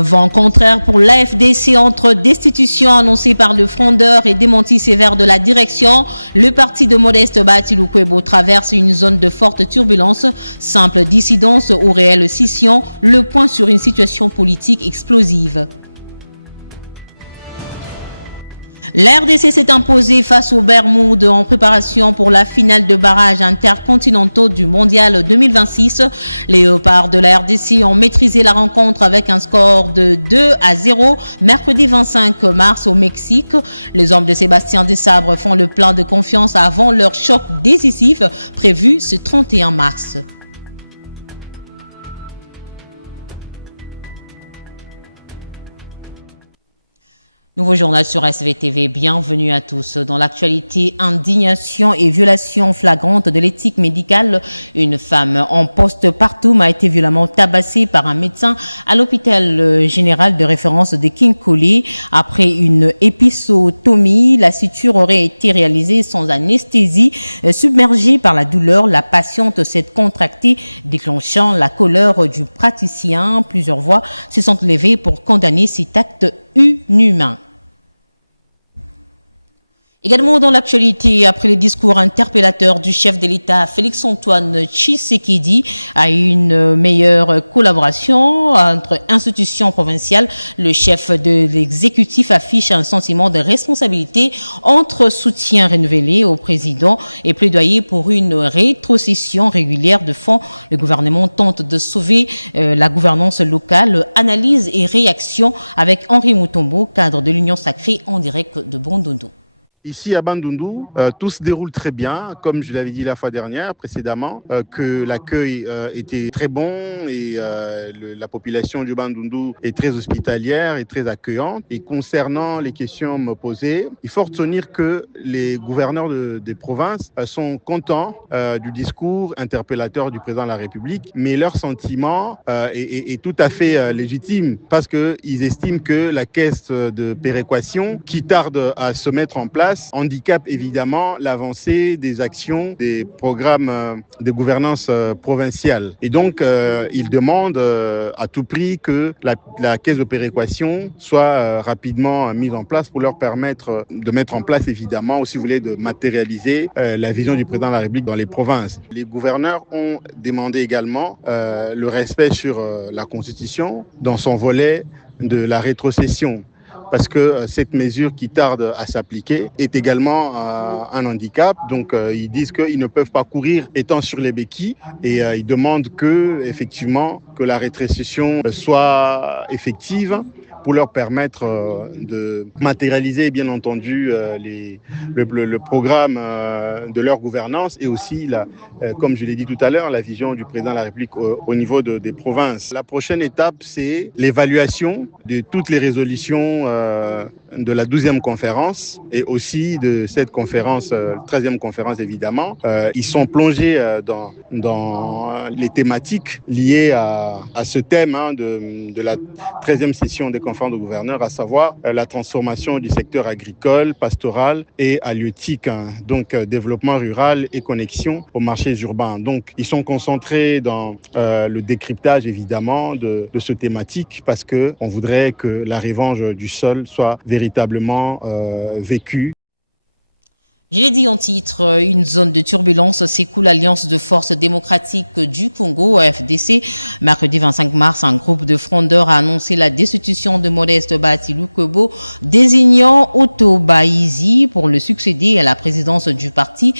Vent contraire pour l'AFDC entre destitution annoncée par le frondeur et démenti sévère de la direction. Le parti de Modeste Bahati Lukwebo traverse une zone de forte turbulence. Simple dissidence ou réelle scission, le point sur une situation politique explosive. L'RDC s'est imposée face au Bermudes en préparation pour la finale de barrage intercontinentaux du Mondial 2026. Les Léopards de la RDC ont maîtrisé la rencontre avec un score de 2-0 mercredi 25 mars au Mexique. Les hommes de Sébastien Desabre font le plein de confiance avant leur choc décisif prévu ce 31 mars. Nouveau journal sur SVTV, bienvenue à tous. Dans l'actualité, indignation et violation flagrante de l'éthique médicale. Une femme en poste-partum a été violemment tabassée par un médecin à l'hôpital général de référence de Kinkoli. Après une épisotomie, la suture aurait été réalisée sans anesthésie. Submergée par la douleur, la patiente s'est contractée, déclenchant la colère du praticien. Plusieurs voix se sont levées pour condamner cet acte inhumain. Également dans l'actualité, après les discours interpellateurs du chef de l'État Félix-Antoine Tshisekedi à une meilleure collaboration entre institutions provinciales, le chef de l'exécutif affiche un sentiment de responsabilité entre soutien renouvelé au président et plaidoyer pour une rétrocession régulière de fonds. Le gouvernement tente de sauver la gouvernance locale. Analyse et réaction avec Henri Mutombo, cadre de l'Union sacrée en direct de Bandundu. Ici à Bandundu, tout se déroule très bien, comme je l'avais dit la fois dernière, précédemment, que l'accueil était très bon et la population du Bandundu est très hospitalière et très accueillante. Et concernant les questions me posées, il faut retenir que les gouverneurs des provinces sont contents du discours interpellateur du président de la République, mais leur sentiment est tout à fait légitime parce qu'ils estiment que la caisse de péréquation, qui tarde à se mettre en place, handicape évidemment l'avancée des actions des programmes de gouvernance provinciale. Et donc, ils demandent à tout prix que la caisse de péréquation soit rapidement mise en place pour leur permettre de mettre en place évidemment, ou si vous voulez, de matérialiser la vision du président de la République dans les provinces. Les gouverneurs ont demandé également le respect sur la Constitution dans son volet de la rétrocession, parce que cette mesure qui tarde à s'appliquer est également un handicap. Donc, ils disent qu'ils ne peuvent pas courir étant sur les béquilles et ils demandent effectivement, que la rétrocession soit effective pour leur permettre de matérialiser, bien entendu, le programme de leur gouvernance et aussi, comme je l'ai dit tout à l'heure, la vision du président de la République au niveau des provinces. La prochaine étape, c'est l'évaluation de toutes les résolutions de la 12e conférence et aussi de cette conférence, 13e conférence évidemment. Ils sont plongés dans les thématiques liées à ce thème de la 13e session des conférences de gouverneurs, à savoir la transformation du secteur agricole, pastoral et halieutique, donc développement rural et connexion aux marchés urbains. Donc ils sont concentrés dans le décryptage évidemment de ce thématique parce qu'on voudrait que la revanche du sol soit véritablement vécue. Je l'ai dit en titre, une zone de turbulence s'écoule l'Alliance de forces démocratiques du Congo, AFDC. Mercredi 25 mars, un groupe de frondeurs a annoncé la destitution de Modeste Bahati Lukwebo, désignant Otto Baizi pour le succéder à la présidence du parti.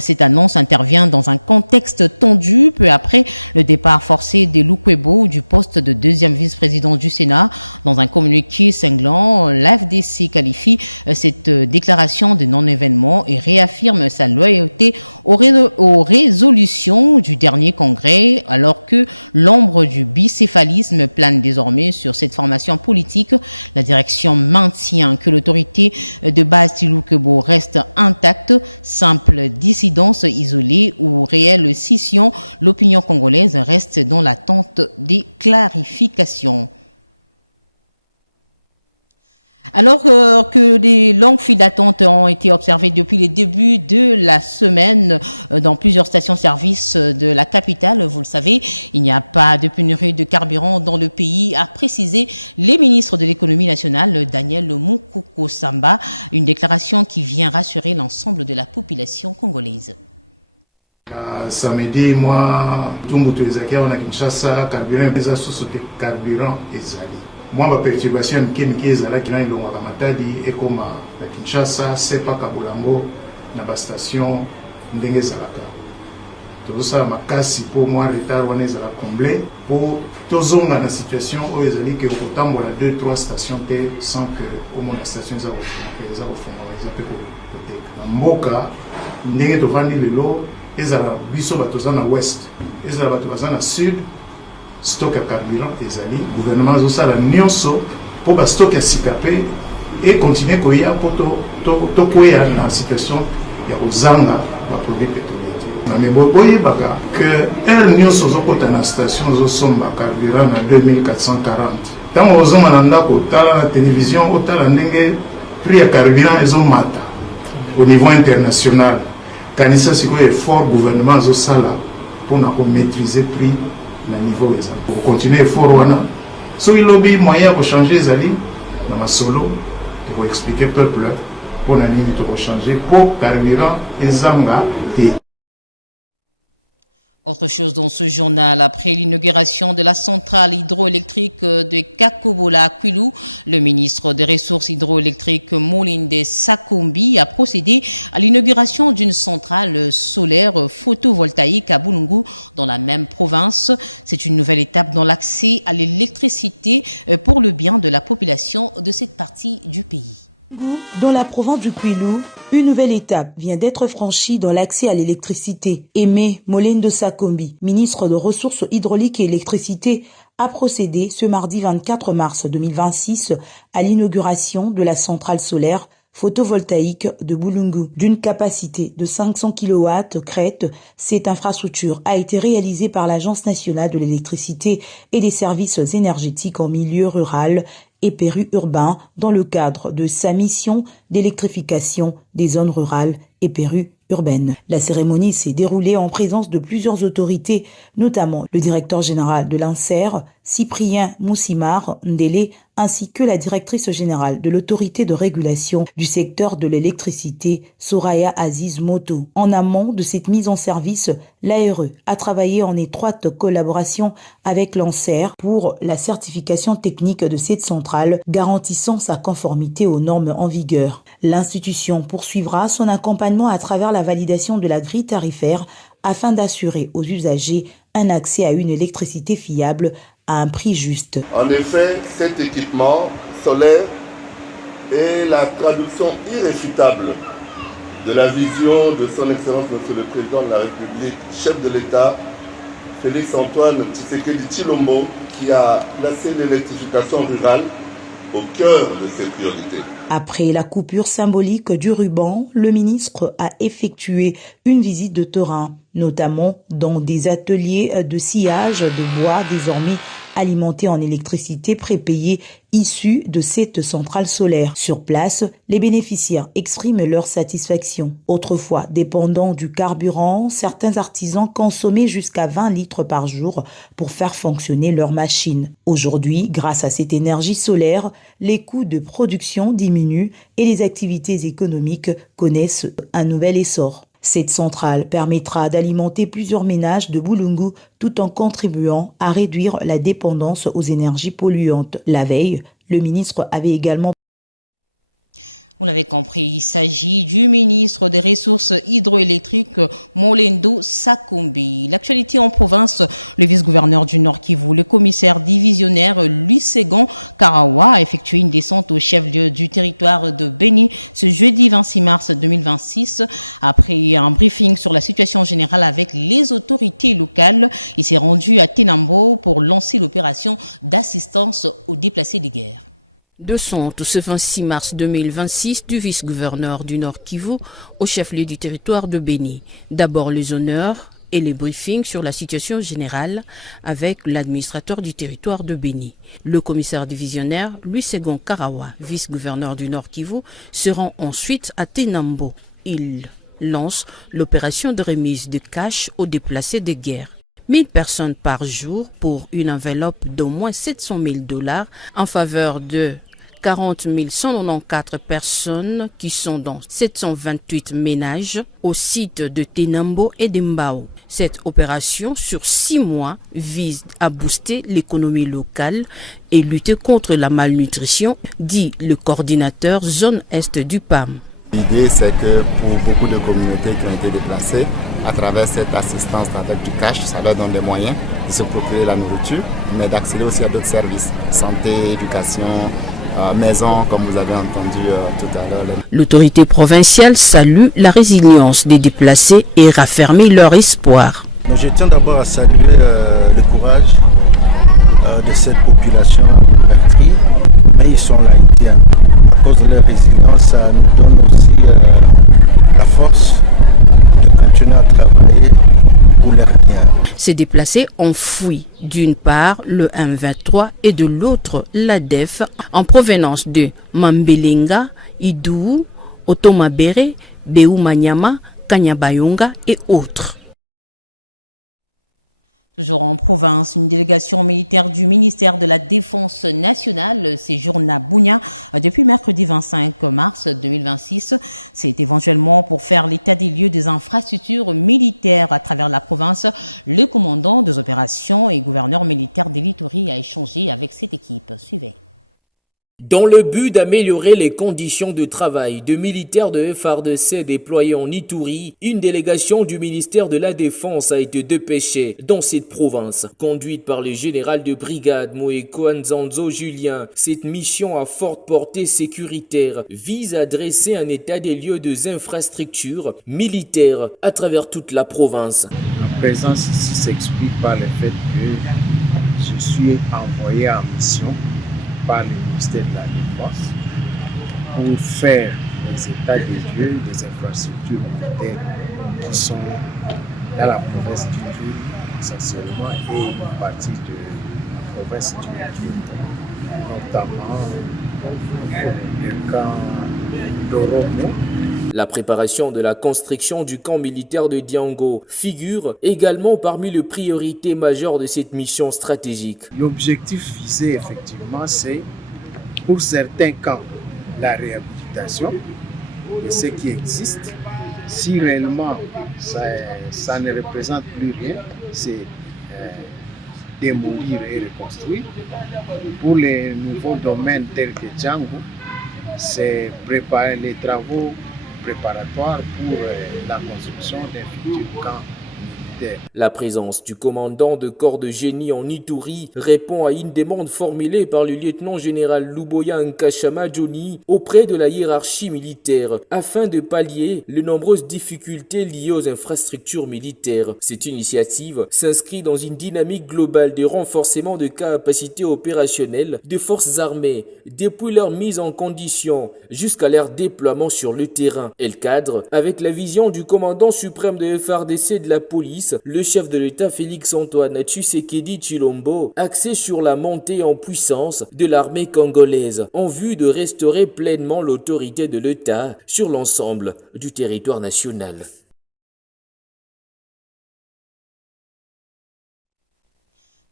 Cette annonce intervient dans un contexte tendu, peu après le départ forcé de Lukwebo du poste de deuxième vice-président du Sénat. Dans un communiqué cinglant, l'AFDC qualifie cette déclaration de non-événement et réaffirme sa loyauté aux résolutions du dernier congrès, alors que l'ombre du bicéphalisme plane désormais sur cette formation politique. La direction maintient que l'autorité de Bahati Lukwebo reste intacte. Simple dissidence isolée ou réelle scission, l'opinion congolaise reste dans l'attente des clarifications. Alors que des longues files d'attente ont été observées depuis le début de la semaine dans plusieurs stations-service de la capitale, vous le savez, il n'y a pas de pénurie de carburant dans le pays, a précisé le ministre de l'économie nationale, Daniel Mukoko Samba, une déclaration qui vient rassurer l'ensemble de la population congolaise. Samedi, moi, tout le monde on a Kinshasa, carburant, les associés de carburant et zali. Moi, ma perturbation, qui est là, qui est longue à Matadi, et comme à Kinshasa, c'est pas Kabolango, dans la station Ndenge Zalaka. Tout ça, ma casse, pour moi, retard, on est à comblé. Pour tout le monde dans la situation où ils allaient que autant voilà 2-3 stations sans que au moins la station ils ont Mboka, Ndenge to vandi le lot. Ezala biso batoza na ouest, ezala batoza na sud, stock ya carburant ezali, gouvernement azosala nyonso po ba stock ya sikape et continuer koya po to koya na situation ya kozanga ba produits pétroliers. Na meboye baka que nyonso zokota na station zosomba carburant na 2440. Tango ozoma na ndako tala na télévision otala ndenge prix ya carburant ezomata au niveau international. Quand il s'agit d'un effort gouvernement pour maîtriser le prix à niveau pour continuer l'effort, si il y a moyen de changer les alliés, dans ma solo, pour expliquer au peuple pour changer pour carburant et zanga. Autre chose dans ce journal, après l'inauguration de la centrale hydroélectrique de Kakobola à Kwilu, le ministre des Ressources hydroélectriques Molinde Sakombi a procédé à l'inauguration d'une centrale solaire photovoltaïque à Bulungu dans la même province. C'est une nouvelle étape dans l'accès à l'électricité pour le bien de la population de cette partie du pays. Dans la province du Kwilu, une nouvelle étape vient d'être franchie dans l'accès à l'électricité. Aimé Molinde Sakombi, ministre de Ressources hydrauliques et électricité, a procédé ce mardi 24 mars 2026 à l'inauguration de la centrale solaire photovoltaïque de Bulungu. D'une capacité de 500 kW crête, cette infrastructure a été réalisée par l'Agence nationale de l'électricité et des services énergétiques en milieu rural et périurbain dans le cadre de sa mission d'électrification des zones rurales et périurbaines. La cérémonie s'est déroulée en présence de plusieurs autorités, notamment le directeur général de l'INSER, Cyprien Moussimar Ndele, ainsi que la directrice générale de l'autorité de régulation du secteur de l'électricité, Soraya Aziz Moto. En amont de cette mise en service, l'ARE a travaillé en étroite collaboration avec l'ANSER pour la certification technique de cette centrale, garantissant sa conformité aux normes en vigueur. L'institution poursuivra son accompagnement à travers la validation de la grille tarifaire afin d'assurer aux usagers un accès à une électricité fiable à un prix juste. En effet, cet équipement solaire est la traduction irréfutable de la vision de son Excellence Monsieur le Président de la République, chef de l'État, Félix-Antoine Tshisekedi Tshilombo, qui a placé l'électrification rurale au cœur de ses priorités. Après la coupure symbolique du ruban, le ministre a effectué une visite de terrain, notamment dans des ateliers de sciage de bois désormais alimentés en électricité prépayée issue de cette centrale solaire. Sur place, les bénéficiaires expriment leur satisfaction. Autrefois dépendant du carburant, certains artisans consommaient jusqu'à 20 litres par jour pour faire fonctionner leurs machines. Aujourd'hui, grâce à cette énergie solaire, les coûts de production diminuent et les activités économiques connaissent un nouvel essor. Cette centrale permettra d'alimenter plusieurs ménages de Bulungu tout en contribuant à réduire la dépendance aux énergies polluantes. La veille, le ministre avait également... Vous l'avez compris, il s'agit du ministre des Ressources hydroélectriques Molinde Sakombi. L'actualité en province, le vice-gouverneur du Nord Kivu, le commissaire divisionnaire Lusegon Karawa a effectué une descente au chef-lieu du territoire de Beni ce jeudi 26 mars 2026. Après un briefing sur la situation générale avec les autorités locales, il s'est rendu à Tenambo pour lancer l'opération d'assistance aux déplacés de guerre. Descente ce 26 mars 2026 du vice-gouverneur du Nord Kivu au chef-lieu du territoire de Beni. D'abord les honneurs et les briefings sur la situation générale avec l'administrateur du territoire de Béni. Le commissaire divisionnaire, Louis Segon Karawa, vice-gouverneur du Nord Kivu, se rend ensuite à Tenambo. Il lance l'opération de remise de cash aux déplacés de guerre. 1000 personnes par jour pour une enveloppe d'au moins $700,000 en faveur de 40 194 personnes qui sont dans 728 ménages au site de Tenambo et de Mbao. Cette opération sur 6 mois vise à booster l'économie locale et lutter contre la malnutrition, dit le coordinateur zone Est du PAM. L'idée, c'est que pour beaucoup de communautés qui ont été déplacées, à travers cette assistance avec du cash, ça leur donne des moyens de se procurer la nourriture, mais d'accéder aussi à d'autres services, santé, éducation, maison, comme vous avez entendu tout à l'heure. L'autorité provinciale salue la résilience des déplacés et raffermit leur espoir. Donc, je tiens d'abord à saluer le courage de cette population meurtrie, mais ils sont là, à cause de leur résilience, ça nous donne aussi la force de continuer à travailler pour leur bien. Ces déplacés ont fui d'une part le M23 et de l'autre l'ADEF en provenance de Mambelenga, Idou, Otomabere, Beumanyama, Kanyabayonga et autres. Toujours en province, une délégation militaire du ministère de la Défense nationale séjourne à Bunia depuis mercredi 25 mars 2026. C'est éventuellement pour faire l'état des lieux des infrastructures militaires à travers la province. Le commandant des opérations et gouverneur militaire d'Elituri a échangé avec cette équipe. Suivez. Dans le but d'améliorer les conditions de travail de militaires de FARDC déployés en Ituri, une délégation du ministère de la Défense a été dépêchée dans cette province. Conduite par le général de brigade Moeko Nzanzo Julien, cette mission à forte portée sécuritaire vise à dresser un état des lieux des infrastructures militaires à travers toute la province. Ma présence ici s'explique par le fait que je suis envoyé en mission par le ministère de la Défense pour faire les états des lieux des infrastructures militaires qui sont dans la province du Pays, essentiellement, et une partie de la province du Pays, notamment le camp d'Oromo. La préparation de la construction du camp militaire de Diango figure également parmi les priorités majeures de cette mission stratégique. L'objectif visé, effectivement, c'est pour certains camps la réhabilitation de ce qui existe. Si réellement ça ne représente plus rien, c'est démolir et reconstruire. Pour les nouveaux domaines tels que Diango, c'est préparer les travaux préparatoires pour la construction d'un futur camp militaire. La présence du commandant de corps de génie en Ituri répond à une demande formulée par le lieutenant-général Luboya Nkashama Johnny auprès de la hiérarchie militaire afin de pallier les nombreuses difficultés liées aux infrastructures militaires. Cette initiative s'inscrit dans une dynamique globale de renforcement de capacités opérationnelles des forces armées depuis leur mise en condition jusqu'à leur déploiement sur le terrain. Elle cadre avec la vision du commandant suprême de FARDC de la police, le chef de l'État Félix-Antoine Tshisekedi Tshilombo, axé sur la montée en puissance de l'armée congolaise en vue de restaurer pleinement l'autorité de l'État sur l'ensemble du territoire national.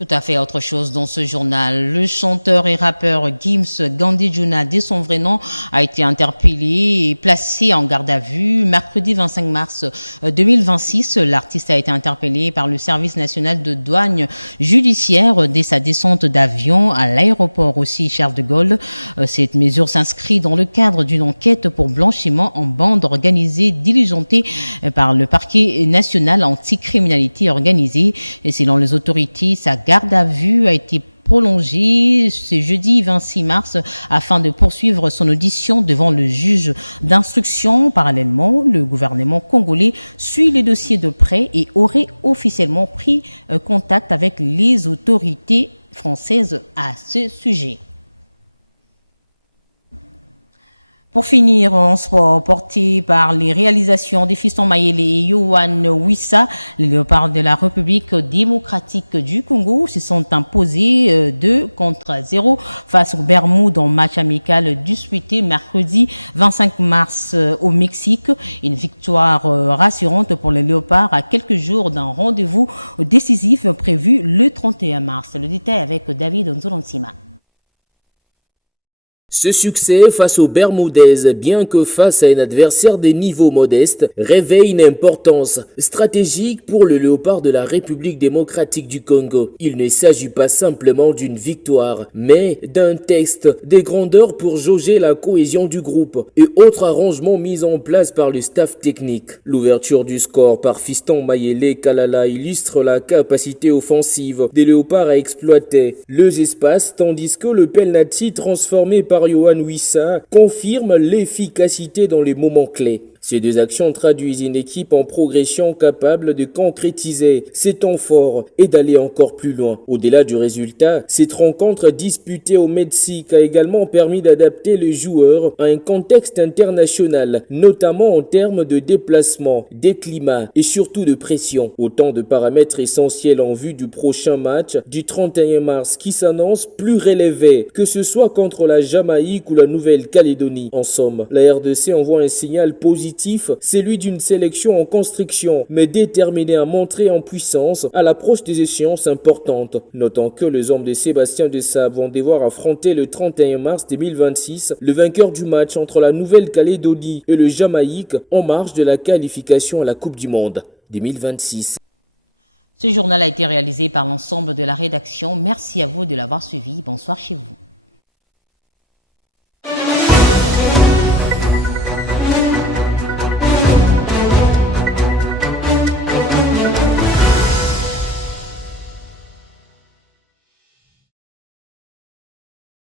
Tout à fait autre chose dans ce journal. Le chanteur et rappeur Gims Gandhi-Juna, de son vrai nom, a été interpellé et placé en garde à vue. Mercredi 25 mars 2026, l'artiste a été interpellé par le service national de douane judiciaire dès sa descente d'avion à l'aéroport aussi Charles de Gaulle. Cette mesure s'inscrit dans le cadre d'une enquête pour blanchiment en bande organisée diligentée par le parquet national anticriminalité organisée. Et selon les autorités, sa garde à vue a été prolongée ce jeudi 26 mars afin de poursuivre son audition devant le juge d'instruction. Parallèlement, le gouvernement congolais suit les dossiers de près et aurait officiellement pris contact avec les autorités françaises à ce sujet. Pour finir, en sport, porté par les réalisations des Fiston Mayele et Yohan Wissa, les léopards de la République démocratique du Congo se sont imposés 2-0 face aux Bermudes en match amical disputé mercredi 25 mars au Mexique. Une victoire rassurante pour les léopards à quelques jours d'un rendez-vous décisif prévu le 31 mars. Le détail avec David Nzolansima. Ce succès face aux Bermudaises, bien que face à un adversaire de niveau modeste, révèle une importance stratégique pour le léopard de la République démocratique du Congo. Il ne s'agit pas simplement d'une victoire, mais d'un test des grandeurs pour jauger la cohésion du groupe et autres arrangements mis en place par le staff technique. L'ouverture du score par Fiston Mayele Kalala illustre la capacité offensive des léopards à exploiter les espaces, tandis que le penalty transformé par Yohan Wissa confirme l'efficacité dans les moments clés. Ces deux actions traduisent une équipe en progression capable de concrétiser ses temps forts et d'aller encore plus loin. Au-delà du résultat, cette rencontre disputée au Mexique a également permis d'adapter les joueurs à un contexte international, notamment en termes de déplacement, des climats et surtout de pression. Autant de paramètres essentiels en vue du prochain match du 31 mars qui s'annonce plus relevé, que ce soit contre la Jamaïque ou la Nouvelle-Calédonie. En somme, la RDC envoie un signal positif, celui d'une sélection en construction, mais déterminée à montrer en puissance à l'approche des échéances importantes. Notons que les hommes de Sébastien Desabre vont devoir affronter le 31 mars 2026 le vainqueur du match entre la Nouvelle-Calédonie et le Jamaïque en marge de la qualification à la Coupe du Monde 2026. Ce journal a été réalisé par l'ensemble de la rédaction. Merci à vous de l'avoir suivi. Bonsoir chez vous.